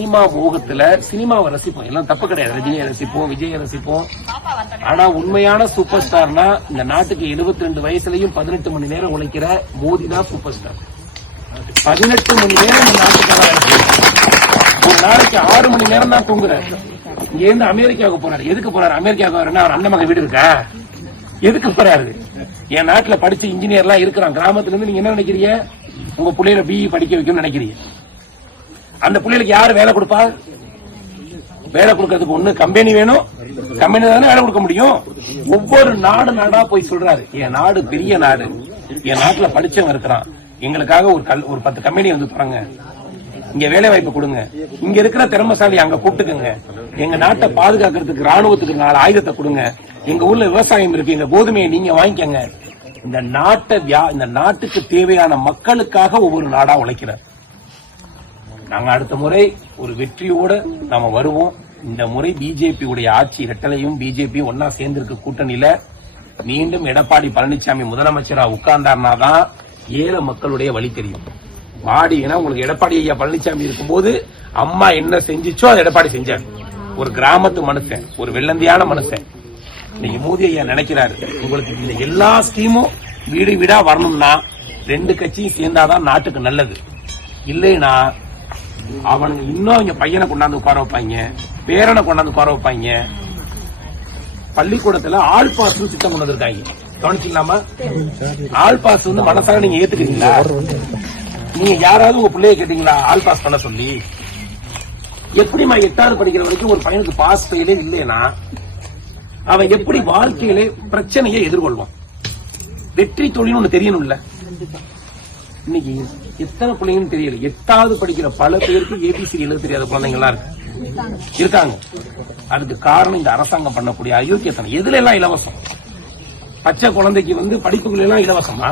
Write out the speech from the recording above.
Cinema மோகத்துல சினிமாவை ரசிப்போம், எல்லாம் தப்பு கிடையாது. ரஜினியை ரசிப்போம், விஜயை ரசிப்போம். ஆனா உண்மையான சூப்பர் ஸ்டார்னா இந்த நாட்டுக்கு 72 வயசுலயும் 18 மணி நேரம் உழைக்கிற மோடி தான் சூப்பர் ஸ்டார். 18 மணி நேரம் இந்த நாட்டுக்காக ஒரு நாளைக்கு 6 மணி நேரம் தான் தூங்குறாரு. இங்க இருந்து அமெரிக்காவுக்கு போறாரு. எதுக்கு போறாரு? அமெரிக்காவுக்கு வரனா அவர் அண்ணன் மகன் வீடு இருக்கா? எதுக்கு போறாரு? என் நாட்டுல படிச்ச இன்ஜினியர் எல்லாம் இருக்கிறான். கிராமத்துல இருந்து நீங்க என்ன நினைக்கிறீங்க? உங்க பிள்ளைகளை பிஇ படிக்க வைக்கணும்னு நினைக்கிறீங்க. அந்த பிள்ளைகளுக்கு யாரு வேலை கொடுப்பா? வேலை கொடுக்கறதுக்கு ஒண்ணு கம்பெனி வேணும். கம்பெனி தானே வேலை கொடுக்க முடியும். ஒவ்வொரு நாடா போய் சொல்றாரு, என் நாடு பெரிய நாடு, என் நாட்டுல படிச்சவன் இருக்கிறான், எங்களுக்காக ஒரு 10 கம்பெனி வந்து தராங்க, இங்க வேலை வாய்ப்பு கொடுங்க, இங்க இருக்கிற திறமைசாலி அங்க கூப்பிட்டுக்குங்க, எங்க நாட்டை பாதுகாக்கிறதுக்கு ராணுவத்துக்கு 4 ஆயுதத்தை கொடுங்க, எங்க ஊர்ல விவசாயம் இருக்கு, எங்க கோதுமையை நீங்க வாங்கிக்கங்க. இந்த நாட்டுக்கு தேவையான மக்களுக்காக ஒவ்வொரு நாடா உழைக்கிறார். நாங்க அடுத்த முறை ஒரு வெற்றியோட நாம வருவோம். இந்த முறை பிஜேபி உடைய ஆட்சி இரட்டலையும் பிஜேபியும் ஒன்னா சேர்ந்திருக்க கூட்டணியில மீண்டும் எடப்பாடி பழனிசாமி முதலமைச்சரா உட்கார்ந்தார்னாதான் ஏழை மக்களுடைய வழி தெரியும். வாடினா உங்களுக்கு எடப்பாடி ஐயா பழனிசாமி இருக்கும்போது அம்மா என்ன செஞ்சிச்சோ அதை எடப்பாடி செஞ்சாரு. ஒரு கிராமத்து மனுஷன், ஒரு வெள்ளந்தியான மனுஷன். இன்னைக்கு மோடி ஐயா நினைக்கிறாரு, உங்களுக்கு இந்த எல்லா ஸ்கீமும் வீடு வீடா வரணும்னா 2 கட்சியும் சேர்ந்தாதான் நாட்டுக்கு நல்லது. இல்லைன்னா அவனுங்க இன்னும் இங்க பையனை கொண்டாந்து உட்கார வைப்பாங்க, பேரனை கொண்டாந்து உட்கார வைப்பாங்க. பள்ளிக்கூடத்துல ஆல் பாஸ் திட்டம் கொண்டு வந்திருக்காங்க, கவனிச்சிக்கலாமா? ஆல் பாஸ் மனசாக நீங்க ஏத்துக்கிறீங்களா? நீங்க யாராவது உங்க பிள்ளைய கேட்டீங்களா ஆல் பாஸ் பண்ண சொல்லி? எப்படிமா 8வது படிக்கிற வரைக்கும் ஒரு பையனுக்கு பாஸ் ஃபெயிலே இல்லைன்னா அவன் எப்படி வாழ்க்கையில பிரச்சனையை எதிர்கொள்வான்? வெற்றி தொழில் ஒண்ணு தெரியணும்ல. இன்னைக்கு எத்தனை பிள்ளைங்கன்னு தெரியல. 8வது படிக்கிற பல பேருக்கு ஏபிசி எழுத தெரியாத குழந்தைங்க எல்லாம் இருக்காங்க. அதுக்கு காரணம் இந்த அரசாங்கம் பண்ணக்கூடிய அயோக்கியத்தனம். எதுல எல்லாம் இலவசம்? பச்சை குழந்தைக்கு படிப்புகள் எல்லாம் இலவசமா?